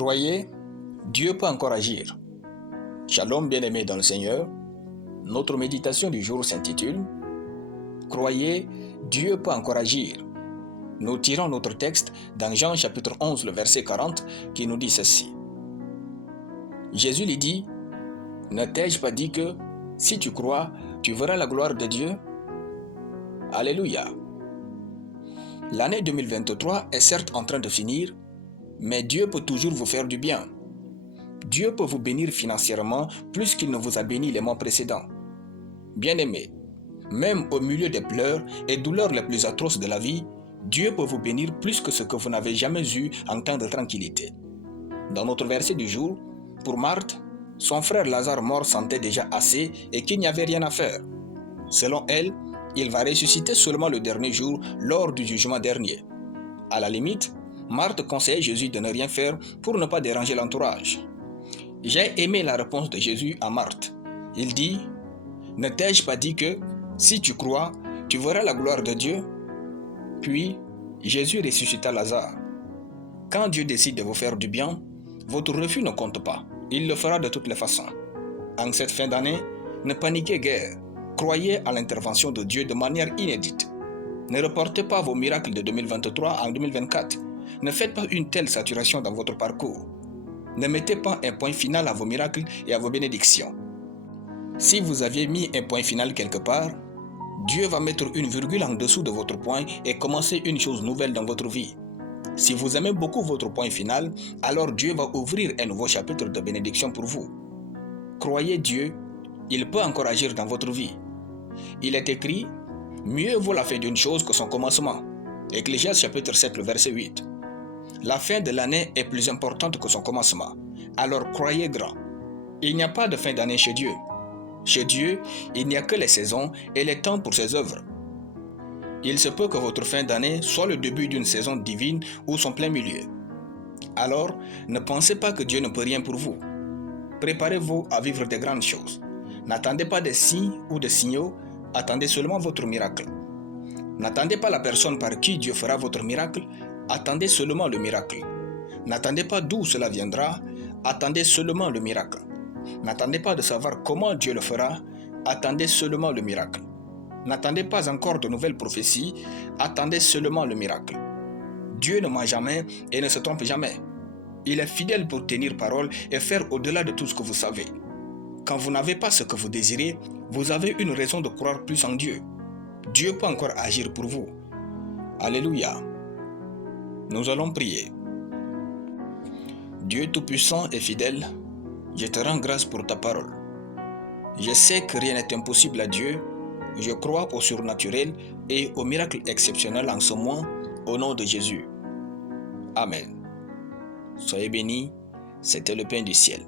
Croyez, Dieu peut encore agir. Shalom bien-aimés dans le Seigneur, notre méditation du jour s'intitule « Croyez, Dieu peut encore agir ». Nous tirons notre texte dans Jean chapitre 11, le verset 40 qui nous dit ceci. Jésus lui dit « Ne t'ai-je pas dit que si tu crois, tu verras la gloire de Dieu ?» Alléluia. L'année 2023 est certes en train de finir, mais Dieu peut toujours vous faire du bien. Dieu peut vous bénir financièrement plus qu'il ne vous a béni les mois précédents. Bien-aimés, même au milieu des pleurs et douleurs les plus atroces de la vie, Dieu peut vous bénir plus que ce que vous n'avez jamais eu en temps de tranquillité. Dans notre verset du jour, pour Marthe, son frère Lazare mort sentait déjà assez et qu'il n'y avait rien à faire. Selon elle, il va ressusciter seulement le dernier jour lors du jugement dernier. À la limite, Marthe conseillait Jésus de ne rien faire pour ne pas déranger l'entourage. J'ai aimé la réponse de Jésus à Marthe. Il dit « Ne t'ai-je pas dit que, si tu crois, tu verras la gloire de Dieu ?» Puis, Jésus ressuscita Lazare. Quand Dieu décide de vous faire du bien, votre refus ne compte pas. Il le fera de toutes les façons. En cette fin d'année, ne paniquez guère. Croyez à l'intervention de Dieu de manière inédite. Ne reportez pas vos miracles de 2023 en 2024. Ne faites pas une telle saturation dans votre parcours. Ne mettez pas un point final à vos miracles et à vos bénédictions. Si vous aviez mis un point final quelque part, Dieu va mettre une virgule en dessous de votre point et commencer une chose nouvelle dans votre vie. Si vous aimez beaucoup votre point final, alors Dieu va ouvrir un nouveau chapitre de bénédiction pour vous. Croyez Dieu, il peut encore agir dans votre vie. Il est écrit, mieux vaut la fin d'une chose que son commencement. Ecclésiaste chapitre 7, le verset 8. La fin de l'année est plus importante que son commencement. Alors croyez grand. Il n'y a pas de fin d'année chez Dieu. Chez Dieu, il n'y a que les saisons et les temps pour ses œuvres. Il se peut que votre fin d'année soit le début d'une saison divine ou son plein milieu. Alors, ne pensez pas que Dieu ne peut rien pour vous. Préparez-vous à vivre de grandes choses. N'attendez pas des signes ou des signaux, attendez seulement votre miracle. N'attendez pas la personne par qui Dieu fera votre miracle, attendez seulement le miracle. N'attendez pas d'où cela viendra, attendez seulement le miracle. N'attendez pas de savoir comment Dieu le fera, attendez seulement le miracle. N'attendez pas encore de nouvelles prophéties, attendez seulement le miracle. Dieu ne ment jamais et ne se trompe jamais. Il est fidèle pour tenir parole et faire au-delà de tout ce que vous savez. Quand vous n'avez pas ce que vous désirez, vous avez une raison de croire plus en Dieu. Dieu peut encore agir pour vous. Alléluia. Nous allons prier. Dieu Tout-Puissant et fidèle, je te rends grâce pour ta parole. Je sais que rien n'est impossible à Dieu. Je crois au surnaturel et au miracle exceptionnel en ce mois, au nom de Jésus. Amen. Soyez bénis, c'était le pain du ciel.